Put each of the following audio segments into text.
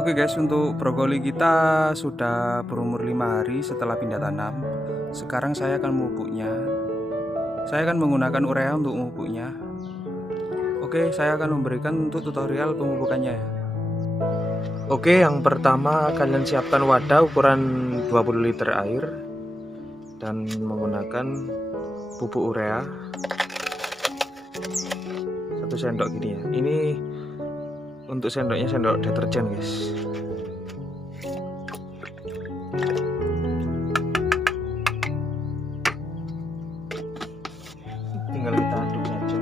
Oke guys, untuk brokoli kita sudah berumur 5 hari setelah pindah tanam. Sekarang saya akan memupuknya. Saya akan menggunakan urea untuk memupuknya. Oke, saya akan memberikan untuk tutorial pemupukannya ya. Oke, yang pertama kalian siapkan wadah ukuran 20 liter air dan menggunakan pupuk urea 1 sendok gini ya. Ini untuk sendoknya sendok deterjen guys. Tinggal kita aduk saja.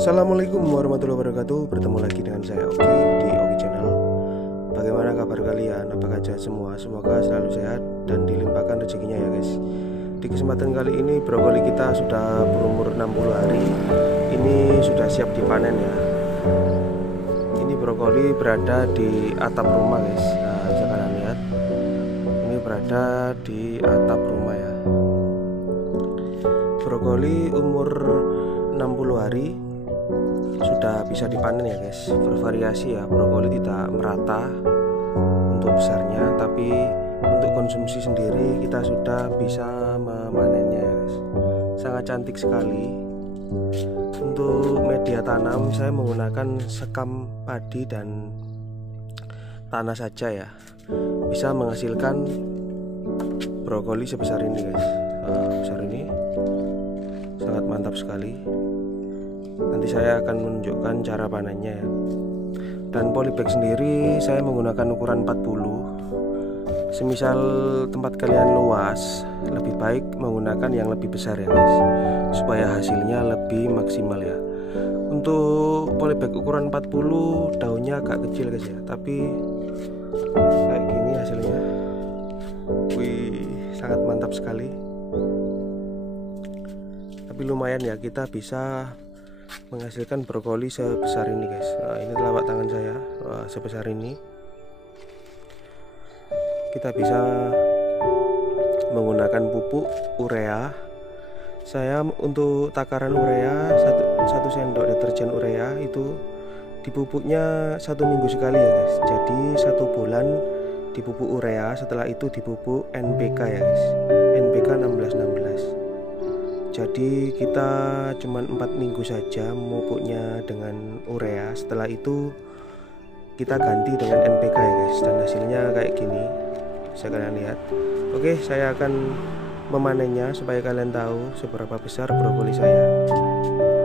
Assalamualaikum warahmatullahi wabarakatuh. Bertemu lagi dengan saya Oki di Oki Channel. Bagaimana kabar kalian? Apakah sehat semua? Semoga selalu sehat dan dilimpahkan rezekinya ya guys. Di kesempatan kali ini brokoli kita sudah berumur 60 hari. Ini sudah siap dipanen ya. Ini brokoli berada di atap rumah guys. Nah, bisa kalian lihat. Ini berada di atap rumah ya. Brokoli umur 60 hari sudah bisa dipanen ya guys. Bervariasi ya, brokoli tidak merata untuk besarnya, tapi untuk konsumsi sendiri kita sudah bisa memanennya ya guys. Sangat cantik sekali. Untuk media tanam saya menggunakan sekam padi dan tanah saja ya. Bisa menghasilkan brokoli sebesar ini guys. Besar ini sangat mantap sekali. Nanti saya akan menunjukkan cara panennya ya. Dan polybag sendiri saya menggunakan ukuran 40. Semisal tempat kalian luas, lebih baik menggunakan yang lebih besar ya guys, supaya hasilnya lebih maksimal ya. Untuk polybag ukuran 40 daunnya agak kecil guys ya, tapi kayak gini hasilnya. Wih, sangat mantap sekali. Tapi lumayan ya, kita bisa menghasilkan brokoli sebesar ini guys. Nah, ini telapak tangan saya sebesar ini. Kita bisa menggunakan pupuk urea. Saya untuk takaran urea 1 sendok deterjen urea itu dipupuknya 1 minggu sekali ya guys. Jadi 1 bulan dipupuk urea, setelah itu dipupuk NPK ya guys. NPK 1616. Jadi kita cuma 4 minggu saja memupuknya dengan urea. Setelah itu kita ganti dengan NPK ya guys. Dan hasilnya kayak gini, bisa kalian lihat. Oke, saya akan memanennya supaya kalian tahu seberapa besar brokoli saya.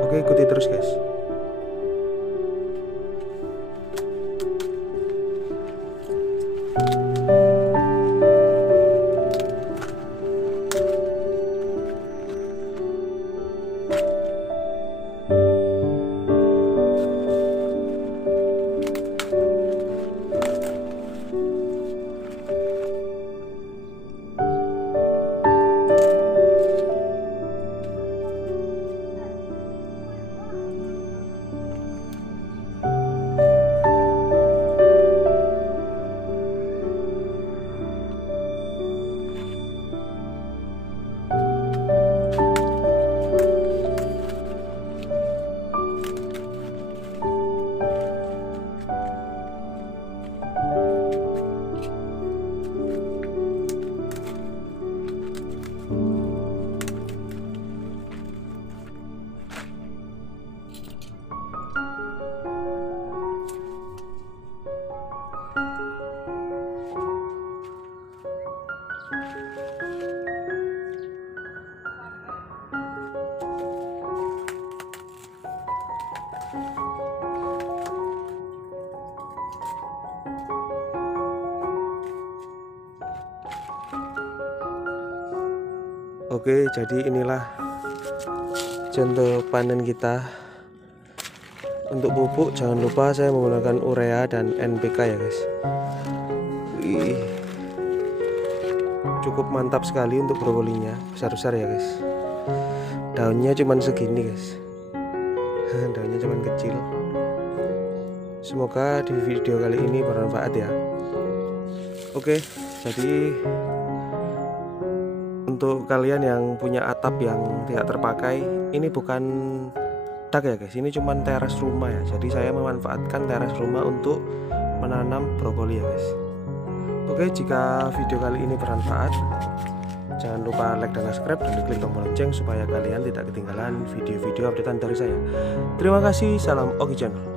Oke, ikuti terus guys. Oke, jadi inilah contoh panen kita. Untuk pupuk jangan lupa saya menggunakan urea dan NPK ya guys. Wih, cukup mantap sekali untuk brokolinya, besar-besar ya guys. Daunnya cuman segini guys. Daunnya cuman kecil. Semoga di video kali ini bermanfaat ya. Oke, jadi untuk kalian yang punya atap yang tidak terpakai, ini bukan dak ya guys, ini cuman teras rumah ya. Jadi saya memanfaatkan teras rumah untuk menanam brokoli ya guys. Oke, jika video kali ini bermanfaat, jangan lupa like dan subscribe dan klik tombol lonceng supaya kalian tidak ketinggalan video-video updatean dari saya. Terima kasih, salam Oki Channel.